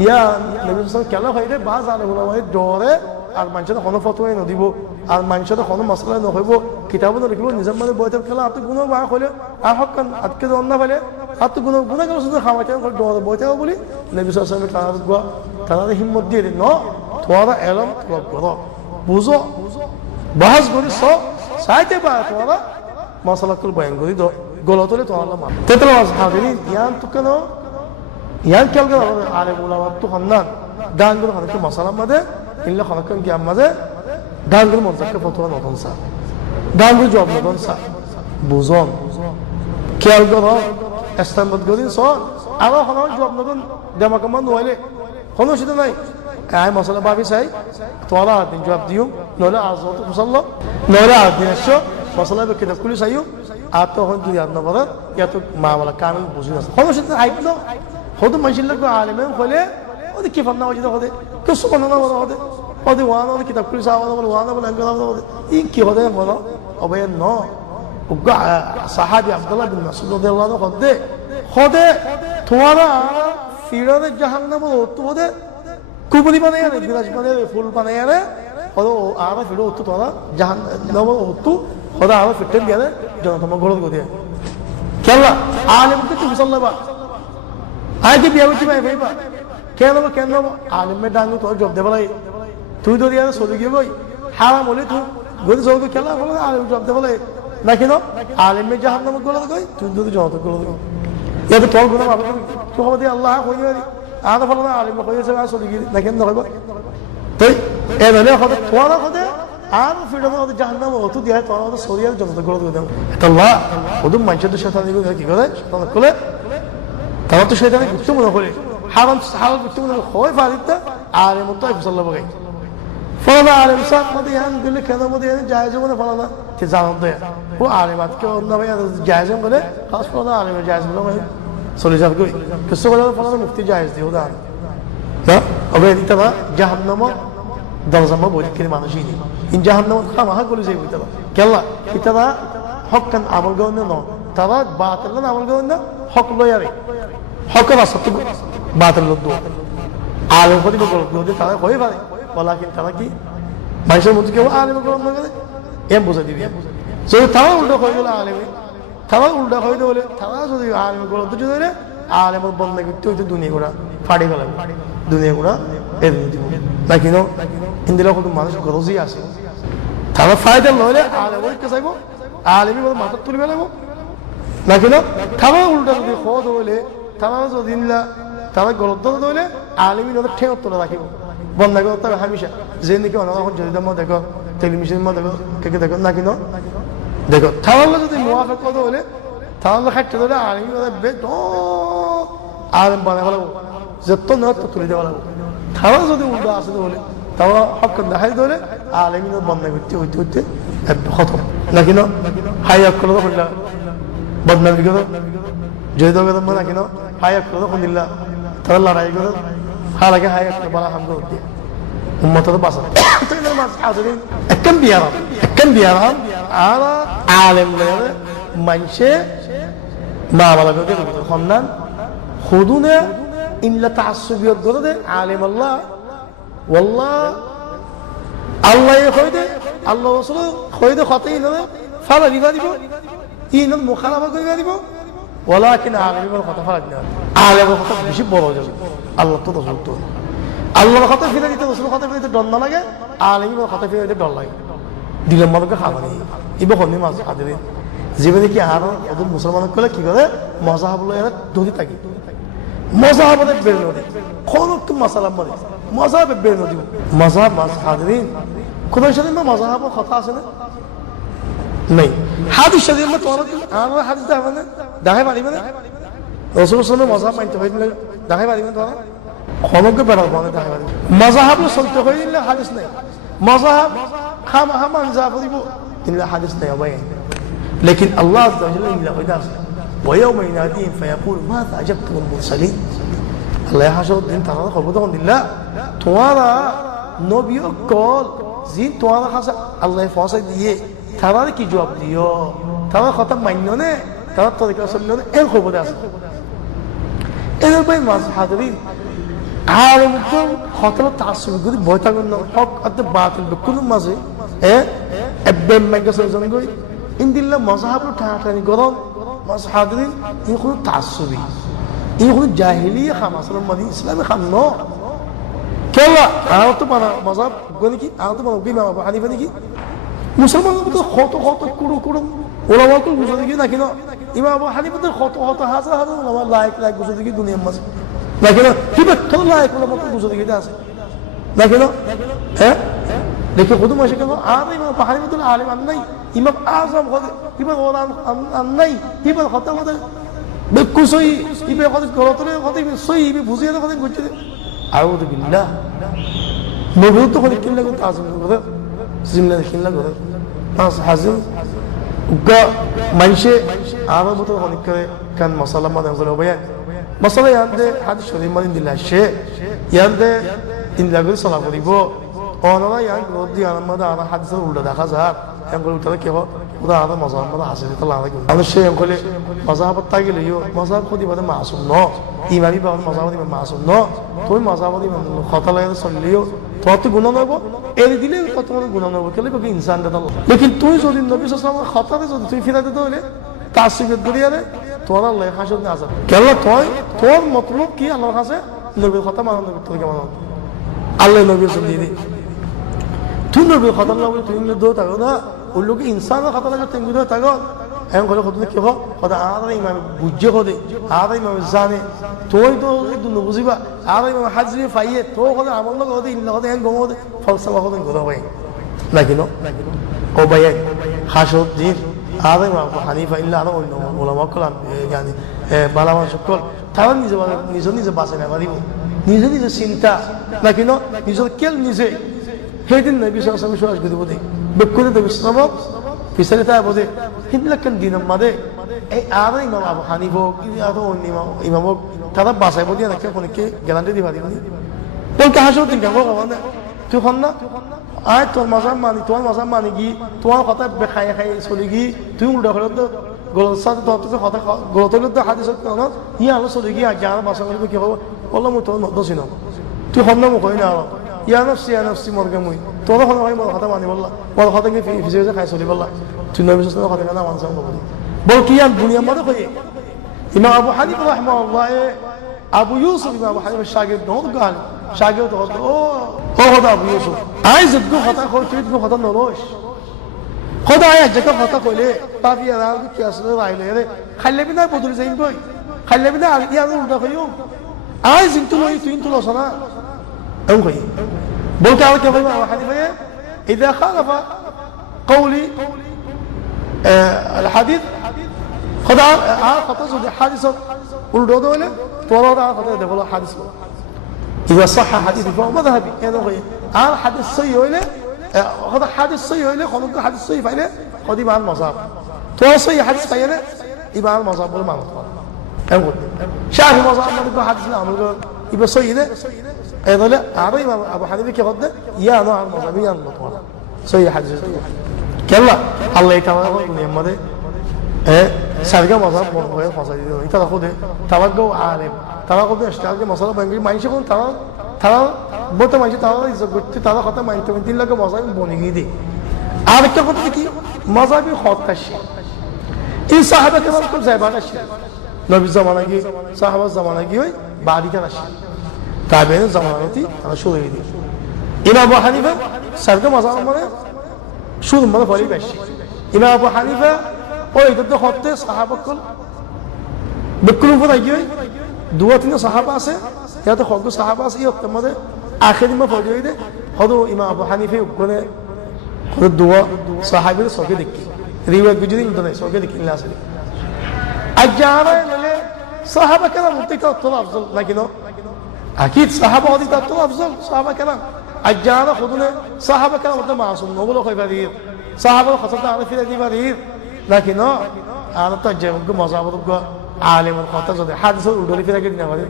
ইয়া নবী সাল্লাল্লাহু কেন হয় রে বাজ আলে ওলামায়ে ডরে আর মানুষের কোনো ফতোয়াই নদিব আর মানুষের কোনো মশলা নহইব কিতাবও নলিখিব নিজের মানে বইতের খেলা আপনি গুণ বা হলে আর হকান আজকে তো অন্য ফেলে আর তো গুণ গেল শুধু খাওয়াইতে ডরে বইতে বলি নবী সাল্লাল্লাহু তারা হিম্মত দিয়ে দিন ন তোরা এলম তলব করো বুঝো বাহাজ করি সব চাইতে পারে তোরা মশলাকুল বয়ান করি গলতলে তোরা মান তেতলা হাজিরিন ইয়ান তো কেন ইয়ান কেল গেল আলে উলামাত তো হন্নান গানগুলো খানকে মশলা মাঝে ইল্লা খানকে জ্ঞান মাঝে গানগুলো মনসাকে ফতোয়া নতুন সা গানগুলো জব নতুন সা বুঝন কেল গেল ইসলামত গদিন সন আরো খানাও জব নতুন দেমাকমান নইলে কোনো সেটা নাই আই মশলা ভাবি চাই তোলা দিন জবাব দিও নইলে আজত মুসল্লা নইলে আজ দিন এসো মশলা কিতাব খুলে চাইও আর তখন যদি আদ নবরা ইয়াতো মামলা কামিল বুঝি না কোনো সেটা আইতো হয়তো মানুষের লোক আলেমে হলে ওদের কি ফান্না হয়েছে হতে কেউ সুবান না বলা হতে ওদের ওয়ান ওদের কিতাব খুলে চাওয়া বলে ওয়ান বলে আঙ্কেল বলে ই কি হতে বলো অবয় ন সাহাবি আব্দুল্লাহ বিন মাসউদ রাদিয়াল্লাহু আনহু হদে তোমারা ফিরানে জাহান্নাম তো হদে কুবরি বানায় রে বিরাজ বানায় রে ফুল বানায় রে হদো আরা ফিরো তো তোরা জাহান্নাম তো হদা আরা ফিটেন দিয়ে জনতম গড় দিয়ে কেলা আলেমকে তুমি মুসল্লাবা আগে বিয়ে হচ্ছে ভাই ভাইবা কেন আলেমে ডাঙ্গু তোর জব দেবে লাই তুই তো দিয়ে চলে গিয়ে বই হারাম হলে তুই গদি চলবে খেলা বলে আলেম জব দেবে লাই না কেন আলেমে জাহান নামক গলা কই তুই যদি জনত গলা কই ইয়াতে তোর গুনাহ ভাবে তুই হবে আল্লাহ কই দিবি আদা ফলনা আলেম কইছে আর চলে গিয়ে না কেন হইব তাই এ মানে হতে তোরা হতে আর ফিরো হতে জাহান্নাম হতো দিয়ে তোর হতে সরিয়ার জনত গলা কই দাও আল্লাহ ওদম মানুষের শয়তান কি করে শয়তান কোলে তারা তো শয়তানে গুপ্ত মনে করে হারাম হালাল গুপ্ত মনে হয় ফারিদা আর এমন তো মুসল্লা বগাই ফলানা আলেম সাহেব মধ্যে ইয়ান দিলে কেন মধ্যে জায়েজ বলে ফলানা তে জানান দেয় ও আলেমাত কে অন্য ভাই জায়েজ বলে খাস ফলানা আলেমের জায়েজ বলে ভাই চলে যাবে কই কিছু বলে ফলানা মুফতি জায়েজ দিও দা না অবে এটা জাহান্নাম দরজামা বই কি মানুষই নেই ইন জাহান্নাম খামাহা করে যাই বুঝতে কেলা এটা হক্কান আমল গণ না তারা বাতিল না আমল গণ না হক লয়ারে হকের আসতে বাতিল লোক আলেম হতে বলতে তারা হয়ে পারে বলা কিন্তু তারা কি মানুষের মধ্যে কেউ আলেম গ্রহণ করে এম বোঝা দিবি যদি তারা উল্টা হয়ে গেলে আলেমে তারা উল্টা হয়ে বলে তারা যদি আলেম গ্রহণ যদি ধরে আলেম বন্ধ করতে হইতে দুনিয়া গোড়া ফাড়ি গেল দুনিয়া গোড়া এর দিব না কিনো ইন্দিরা কত মানুষ গরজই আসে তারা ফায়দা লইলে আলেম কে চাইব আলেমি বলে মাথা তুলবে লাগবো না কিনো তারা উল্টা যদি খোঁজ হইলে তারা যদি তারা গলত হইলে আলেমি ওদের ঠেঙত তোলা রাখিব বন্ধ করতে হবে হামেশা যে নাকি অনেক জরিদার মধ্যে দেখো টেলিভিশনের মধ্যে দেখো কে দেখো না কিনো দেখো তাহলে যদি মুয়াফেক কথা হলে তাহলে খাইতে ধরে আলেমি আলেম বানাই ফেলাবো যত নয় তত তুলে দেওয়া লাগবো তারা যদি উল্টা আসে বলে তারা হক দেখাই ধরে আলেমি বন্ধ করতে হইতে হইতে খতম না কিনো হাই এক করে হইলা বদনামি করো জয়দেব না কিনো হাই এক করে দিল্লা তারা লড়াই করো হালাকে হাই একটা বলা হাম করতে উম্মতকে বাঁচানো একদম বিয়ারাম আর আলেম লয়ে মানুষে মা বাবা কে সন্ধান খুদুনে ইল্লা তাআসসুবিয়ত করে দে আলেম আল্লাহ ওয়াল্লাহ আল্লাহ কইদে আল্লাহ রাসূল কইদে খতাই না ফালা দিবা দিব ইন মুখালাফা কইবা দিব ওয়ালাকিন আলেমের কথা ফালা দিনা আলেমের কথা বেশি বড় যাবে আল্লাহ তো রাসূল তো আল্লাহর কথা ফিরে দিতে রাসূল কথা ফিরে দিতে ডর না লাগে আলেমের কথা ফিরে দিতে ডর লাগে দিলের মানুষকে খাবানি ইবে হনি মাছ খাতে দিন জীবনে কি আর ওদের মুসলমান করলে কি করে মজাহাব লয়ে ধরি থাকি মজাহাবতে বের নদী কোন মাসালাম মানে মজাহাবে বের নদী মজাহাব মাছ খাতে দিন কোন সাথে মজাহাবের কথা আছে না নেই হাদিস শরীফ में তোমার আর হাদিস দেখাবে না দেখাই পারিবে না রাসূল সাল্লাল্লাহু আলাইহি ওয়াসাল্লাম মানতে হইলে দেখাই পারিবে না তোমরা খনকে বেড়া মানে দেখাই পারিবে মাযহাব চলতে হইলে হাদিস নাই মাযহাব খামা মানজা করিব ইল্লা হাদিস নাই ভাই लेकिन আল্লাহ আযজা ওয়া জাল্লা ইল্লা হুদাস ওয়া ইয়াওমা ইয়ানাদিহিম ফায়াকুল মাযা আজাবতুম মুরসালিন আল্লাহ হাসর দিন তারা খবর তখন দিল্লা তোমারা নবী কল জিন তোমারা হাসা আল্লাহ ফসা দিয়ে তারা কি জবাব দিও তারা কথা মান্য নে তারা তরিকা চলল নে এর খবর আছে এর ভাই মাঝ হাজরিন আলেম তো খতল তাসুব গুদি ভয় থাকুন না হক আতে বাতিল বেকুন মাঝে এবেম মেগাসে জঙ্গই ইনদিল্লা মাযহাব ঠাঠানি গরম মাযহাবদিন ইনকুন তাসুবি ইনকুন জাহিলিয়া খামাসল মাদি ইসলামে খামনো কেলা আর তো বানা মাযহাব গনি কি আর তো বানা ইমাম আবু হানিফা নাকি মুসলমানদের তো কত কত কুড়ু কুড়ু ওলামা কো বুঝে দেখি না কেন ইমাম আবু হানিফা তো কত কত হাজার হাজার ওলামা লাইক লাইক বুঝে দেখি দুনিয়ার মাঝে না কেন কি বেতন লাইক ওলামা কো বুঝে দেখি আছে না কেন হ্যাঁ দেখে কত মাসে কেন আর ইমাম আবু হানিফা তো আলেম নাই ইমাম আযম কত ইমাম ওলাম নাই ইমাম কত কত বেকুসই ইবে কত গলতরে কত সই ইবে বুঝিয়ে কত গুচ্ছে আউযু বিল্লাহ নবুত তো কত কিল্লা কত আযম কত জিমলা কিল্লা কত পাঁচ হাজিম উগা মানসে আরো মতো অনেক করে কান মশলা মানে হলো বয়ান মশলা ইয়ানদে হাদিস শরীফ মানে দিলা সে ইয়ানদে তিন লাগবে সালা করিব অনরা ইয়ান রদি আনামদা আনা হাদিসের উল্টা দেখা যায় এমন উল্টা কি হয় ওটা আরো মশলা মানে হাসিতে তো লাগে আমি সে এমকলে মশাবত তাগিলিও মশাব কদি বলে মাসুম ন ইমামি বাবা মশাবত মাসুম ন তুই মশাবত কথা লাগে চললিও তো গুণ নব এর দিলে কত গুণ নব কেলে বাকি ইনসান দাদা লেকিন তুই যদি নবী সাল্লাল্লাহু আলাইহি খাতারে যদি তুই ফিরাতে দলে তাসবিত দরিয়ারে তোর আল্লাহ হাসর না আসে কেলা তুই তোর মতলব কি আল্লাহর কাছে নবীর কথা মানো নবী তোকে মানো আল্লাহ নবীর সুন্নাহ দি তুই নবীর কথা না বলে তুই দো থাকো না ওই লোক ইনসানের কথা লাগে তুমি দো থাকো এমন করে কত কি হয় কথা আর ইমাম বুঝে কদে আর ইমাম জানে তুই তো দুনো বুঝিবা আর ইমাম হাজরি ফাইয়ে তো কদে আমল না কদে ইল্লা কদে এন গমদে ফলসফা কদে গদা ভাই লাকিনো ও ভাই হাসদ দিন আর ইমাম হানিফা ইল্লা আর অন্য উলামা কলাম يعني বালামা সকল তারা নিজে বাঁচে না পারিব নিজে চিন্তা লাকিনো নিজের কেল নিজে সেইদিন নবী সাল্লাল্লাহু আলাইহি ওয়াসাল্লাম করে বলে বেকুনে নবী সাল্লাল্লাহু পিছনে তাই বলে হিন্দলাকান দিনের মাঝে এই আর ইমাম আবু হানিফা কি আর অন্য ইমাম তারা বাসায় বলি না কেউ অনেকে গ্যারান্টি দিবা দিবনি বলতে হাসো দিন কেন মানে তুই হন না আয় তোর মাঝাব মানি তোমার মাঝাব মানি গি তোমার কথা খাই খাই চলি গি তুই উল্টা করে তো গলত সাথে তোর কথা গলত হলে তো হাদিস না ইয়ে আলো চলি গি আগে আর বাসা করবে কি হবো বললাম মই তোর নদছি না তুই হন না মোক হয় না আর ইয়া নফসি মরগে মুই তোর হন হয় মোর কথা মানি বললা মোর কথা কি ফিজে খাই চলি বললা তুই নবী সাল্লাল্লাহু আলাইহি ওয়াসাল্লাম কথা মানছ বলি বল কি আর দুনিয়ার মধ্যে কই ইমাম আবু হানিফা রাহিমাহুল্লাহ আবু ইউসুফ ইমাম আবু হানিফা শাগির্দ নদ গাল শাগির্দ ও হদা আবু ইউসুফ আই যদ্দু কথা কই তুই তো কথা নরস খোদা আয় যেটা কথা কইলে পাবি আর কি আসলে রাইলে রে খাইলে বিনা বদল যাইন কই খাইলে বিনা আর ইয়া উল্টা কইও আই জিন্তু লই তুই তো লসনা এম কই বলতে আর কে ভাই আবু হানিফা اذا خالف قولي الحديث خدا خطا زود حادثه উল্টো দলে তোরা কথা দেখো হাদিস اذا صح حديث فهو مذهبي انا غير আর হাদিস সহি হইলে خدا حديث صحيح হইলে কোন হাদিস সহি পাইলে কদি মান মজাব তো সহি হাদিস পাইলে ইমান মজাব বলে মানো এমন শাহি মজাব মানে হাদিস না আমল ইবা সহি নে এদলে আর ইমাম আবু হানিফা কি বলতে ইয়া না আর মজাব ইয়া না তো সহি হাদিস কেলা আল্লাহ তাআলা দুনিয়ার মধ্যে সারগা মজাব হয়ে ফসা দিতে হয় তারা খুদে তাওয়াজ্জু আলেম তারা খুদে ইস্তালকে মশলা বাঙ্গি মাইছে কোন তারা বলতে মাইছে তারা ইজ্জত করতে তারা কথা মানতে তিন লাখ মজাব বনে গিয়ে দি আর একটা কথা কি মজাবি হত্যাশী এই সাহাবা কেমন খুব জায়বান আসে নবী জামানা কি সাহাবা জামানা কি হয় বাড়িতে আসে তাবেন জামানাতি তারা শুরু হয়ে দিই ইমাম আবু হানিফা সারগা মজাব মানে শুরু মানে ফলি বেশি ইমাম আবু হানিফা ওই তো হত্যে সাহাবাকল বিক্রম উপর আগে দুয়া তিন সাহাবা আছে ইয়াতে হক সাহাবা আছে এই হত্যের মধ্যে আখেরি মা ফলি হয়ে দে হদো ইমাম আবু হানিফা উপরে খুদ দুয়া সাহাবীর সকে দেখি রিওয়ায়াত গুজরি তো নাই সকে দেখি না আসলে আজারা মানে সাহাবা কেরাম মুত্তাকা তো আফজল লাকিনো اكيد صحابه هذه تو افضل صحابه كلام اجانا خذنا صحابه كلام مت معصوم نقول خير فريد صحابه خاصه عارف دي فريد لكن انا تجاوب مصابه عالم الخاطر ده حادثه ودول في كده نقول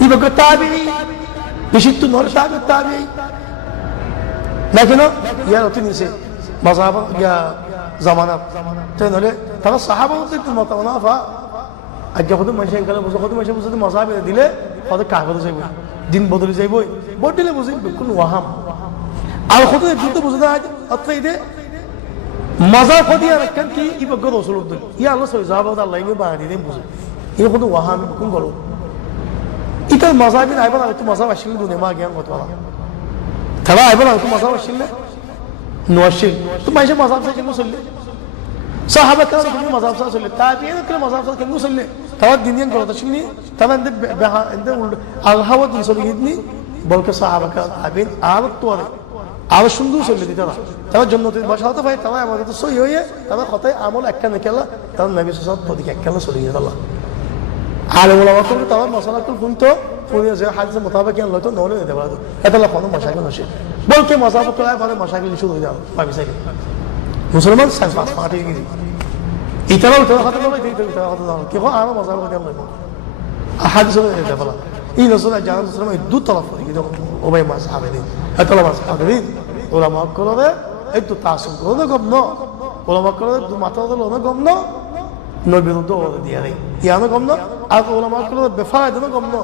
يبقى تابعي بشيت نور تابعي لكن يا تنسي مصابه يا زمانات تنقول ترى الصحابه مت متنافى اجا خذوا ماشي كلام خذوا ماشي مصابه دي হয়তো কাগজ যাইব দিন বদলে যাইব বদলে বুঝি কোন ওয়াহাম আর কত বুঝতে বুঝে না অর্থ এই মজা ফদিয়া রাখেন কি ইবগ রসুল ইয়া আল্লাহ সই জাহাবাদ আল্লাহ ইনি বাড়ি দিন বুঝে এই কত ওয়াহাম কোন গলো এটা মজা বিন আইবা না তো মজা আসলে দুনে মা জ্ঞান কত বলা তারা আইবা না তো মজা আসলে নোয়াশিল তো মাইসে মজা আছে কেন চললে সাহাবা কারণ তুমি মজাব সাথে চললে তাবিঈন কারণ মজাব সাথে কেন চললে তারা দিনিয়ান করতে শুনি তারা এন্ড আল্লাহওয়াত চলগিনি বলকে সাহাবা কারণ তাবিঈন আর তো আর সুন্দর চললে তারা তারা জান্নাতে বসাতে পারে তারা আমাদের তো সই হয়ে তারা কথায় আমল একটা নেকেলা তারা নবী সাল্লাল্লাহু আলাইহি ওয়াসাল্লাম একটা চলে গেল আল্লাহ আলেম ওলামা তো তারা মাসালাতুল ফুনতো ফুনে যে হাদিসের মোতাবেক আন লতো নলে দিতে পারতো এটা লা কোনো মাশাইল নশে বলকে মাসাব করায় মানে মাশাইল শুরু হয়ে যাবে ভাবি সাইকে মুসলমান সাইফাস পার্টি গিরি ইতারাও তো কথা বলে দিতে কথা দাও কি হয় আর মাসাব করে আল্লাহ হাদিস হলে দিতে পারলা এই রাসূল জানা মুসলমান দু তরফ করে দিও ওবাই মাসহাবে দিন এটা লা মাসহাবে দিন ওলামা করে এই তো তাসুম করে গম ন ওলামা করে দু মাথা হলো না গম ন নবিরুদ্ধ ওরে দিয়া রে ইয়ানো গম ন আর ওলামা করে বেফায়দা না গম ন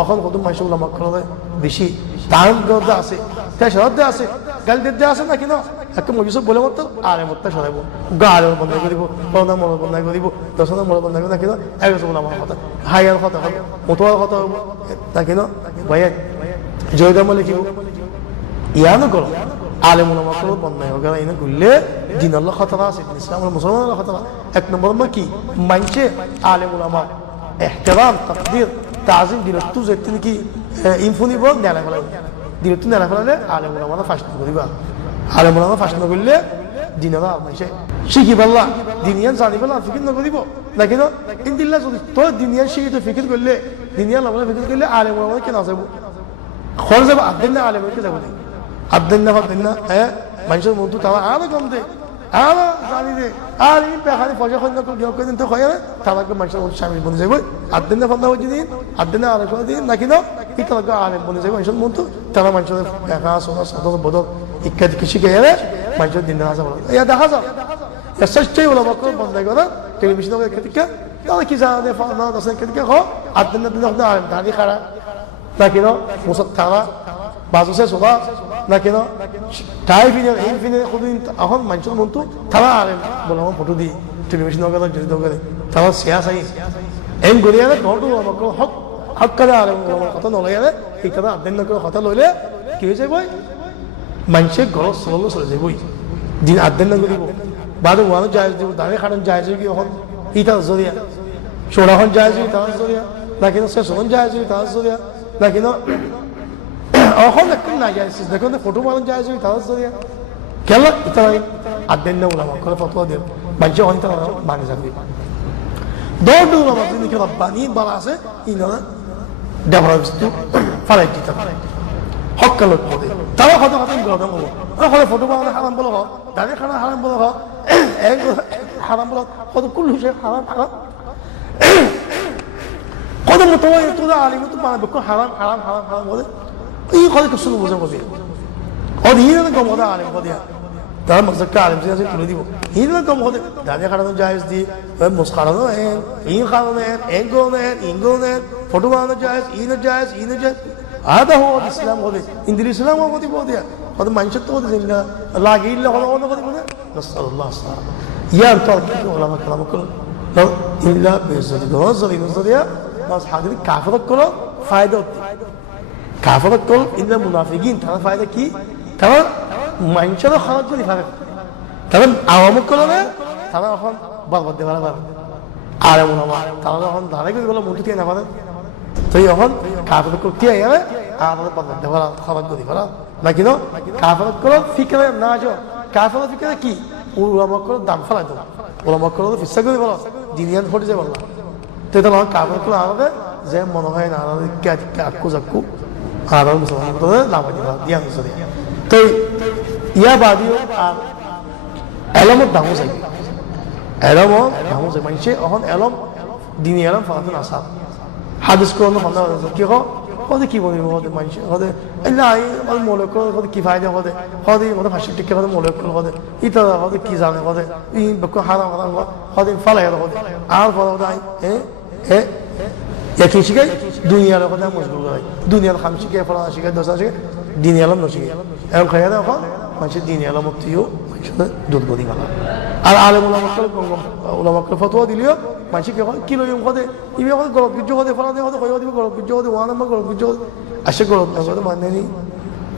এখন কত মাইশ ওলামা করে বেশি টাইম গদা আছে তাই শরতে আছে গাল দিতে আছে না কিনা একটা মজলিস বলে মত আরে মত সরাইব গাল বন্ধ করে দিব পর্দা মল বন্ধ করে দিব দশনা মল বন্ধ করে না কিনা একজন ওলামা কথা হায়ার কথা মতোয়ার কথা না কিনা ভাই জয়দা মলে কি ইয়ানো করো আলেম ওলামা করে বন্ধ হয়ে গেল এনে গুললে দিন আল্লাহ খতরা আছে ইসলাম মুসলমানের খতরা এক নম্বর মা কি মানছে আলেম ওলামা ইহতিরাম তাকদীর তাজিম দিল তু যেতে কি ইনফুনি বল নেলা ফেলা দিল তু নেলা ফেলালে আলেম ওলামা ফাঁস করিবা আলেম ওলামা ফাঁস না করলে দিনারা মানছে শিখি বললা দিনিয়ান জানি বলা ফিকির না করিব নাকি না ইনদিল্লাহ যদি তো দিনিয়ান শিখি তো ফিকির করলে দিনিয়ান লাভলা ফিকির করলে আলেম ওলামা কেন যাবো খরচ যাব আব্দুল না আলেম কে যাবো আব্দুল না হ্যাঁ মানুষের মধ্যে তারা আরো কম দে আরো জানি দে আর এই পেখানি পয়সা খরচ করে দিও করে তো হয় তারাকে মানুষের মধ্যে শামিল বনে যাবে আব্দুল না ফন্দা হয়ে দিন আব্দুল না আরো করে দিন নাকি না এই তারাকে আলেম বনে যাবে মানুষের মধ্যে তারা মানুষের পেখা সোনা সদর বদল ইত্যাদি কিছু কে এলে মানুষের দিন দেখা যাবে ইয়া দেখা যাবে সচ্চাই ওলা বকর বন্ধ করে টেলিভিশন থেকে তারা কি জানে ফানা দশে থেকে হো আব্দুল না আলেম দাঁড়িয়ে খাড়া নাকি না মুসাদ তারা বাজুসে সোনা নাকি না টাই ফিনে এই ফিনে খুদিন এখন মানুষের মন তো তারা আলেম বলে আমার ফটো দিই টেলিভিশন করে জড়িত করে তারা শেয়ার চাই এম গড়িয়ে ঘরটো আমাকে হক হক করে আলেম কথা নলয় এই তারা আবেদন করে কথা লইলে কি হয়ে যাবই মানুষের ঘর চললো চলে যাবই দিন আবেদন না করিব বারো ওয়ানো জায়জ দিব দাঁড়িয়ে খাটান জায়জ কি এখন ইটা জরিয়া সোনাখন জায়জ তার জরিয়া নাকি না সে সোন জায়জ তার জরিয়া নাকি না এখন একদম না যায় দেখুন ফটো বানানো যায় তাহলে জরিয়া কেন এটা আদেন না ওলামা করে ফটো দেব মানুষ অনেক মানে যাবে দৌড় ওলামা যিনি কি রব্বানি বলা আছে ইনারা ডেভেলপ ফালাই দিতে পারে হকাল পদে তারা কত কত গরম হবো ওখানে ফটো বানানো হারাম বলো হোক দাঁড়িয়ে খানা হারাম বলো হোক এক হারাম বলো কত কুল হুসে হারাম হারাম কত মতো তোরা আলিম তো বানাবে হারাম হারাম হারাম হারাম বলে এই কথা কিছু বুঝে বলি ওর হিরো কম কথা আলেম কথা তারা মকসদকে আলেম সিয়াসে তুলে দিব হিরো কম কথা দাঁড়িয়ে খাড়ানো জায়েজ দি মুসখাড়ানো হেন ইন খাড়ানো হেন ইঙ্গো নেন ফটো বানানো জায়েজ ইন জায়েজ আদা হো ইসলাম হলে ইন্দির ইসলাম হতে বদিয়া কত মানুষের তো হতে জিন্দা লাগিয়ে হলো অন্য কথা বলে নাসাল্লাহ আসসালাম ইয়ার তো কি ওলামা কালাম করো ইল্লা বেজরি গজরি নজরিয়া বাস হাদির কাফরত করো ফায়দা হতে কাফরত করো ইল্লা মুনাফিকিন তারা ফায়দা কি তারা মানুষেরও খারাপ করে ফায়দা তারা আওয়ামক করলে তারা এখন বরবাদ দিয়ে পারে আর এমন আমার তারা যখন দাঁড়াই করে বলো মন্ত্রী না পারে তো এখন কাফরত করতে যাবে আর আমাদের বরবাদ দিয়ে পারা খারাপ করে পারা নাকি না কাফরত করো ফিকরে না যাও কাফরত ফিকরে কি ওলামক করো দাম ফেলাই দেবো ওলামক করো ফিসা করে বলো দিনিয়ান ঘটে যায় বললাম তো এটা কাফরত করলে আমাদের যে মনে হয় না আমাদের আক্কু জাক্কু আর মুসলমান লাভ দিয়া অনুসারে তো ইয়া বাদিও আর এলমত দামো চাই এলমও দামো চাই মানুষে এখন এলম দিনী এলম ফলাতে নাচার হাদিস করোনো সন্ধ্যা কি হোক হতে কি বলিব হতে মানুষে হতে নাই মৌলক হতে কি ফায়দা হতে হতে হতে ভাষা টিকে হতে মৌলক হতে ইটা হতে কি জানে হতে ই হারাম হারাম হতে ফালাই হতে আর ফল হতে একই শিখাই দুনিয়ার কথা মশগুল হয় দুনিয়ার খাম শিখে ফলা শিখে দশা শিখে দিন আলম নশিখে এবং খাইয়া এখন মানুষের দিন আলম মুক্তিও মানুষের দুধ গদি গেল আর আলেম ওলামাক্কল ফতোয়া দিলেও মানুষকে কি লইম কদে ইবে গরব গিজ্জ হতে ফলা দিয়ে হতে দিব গরব গিজ্জ হতে ওয়ান নম্বর গরব গিজ্জ আসে গরব না মানে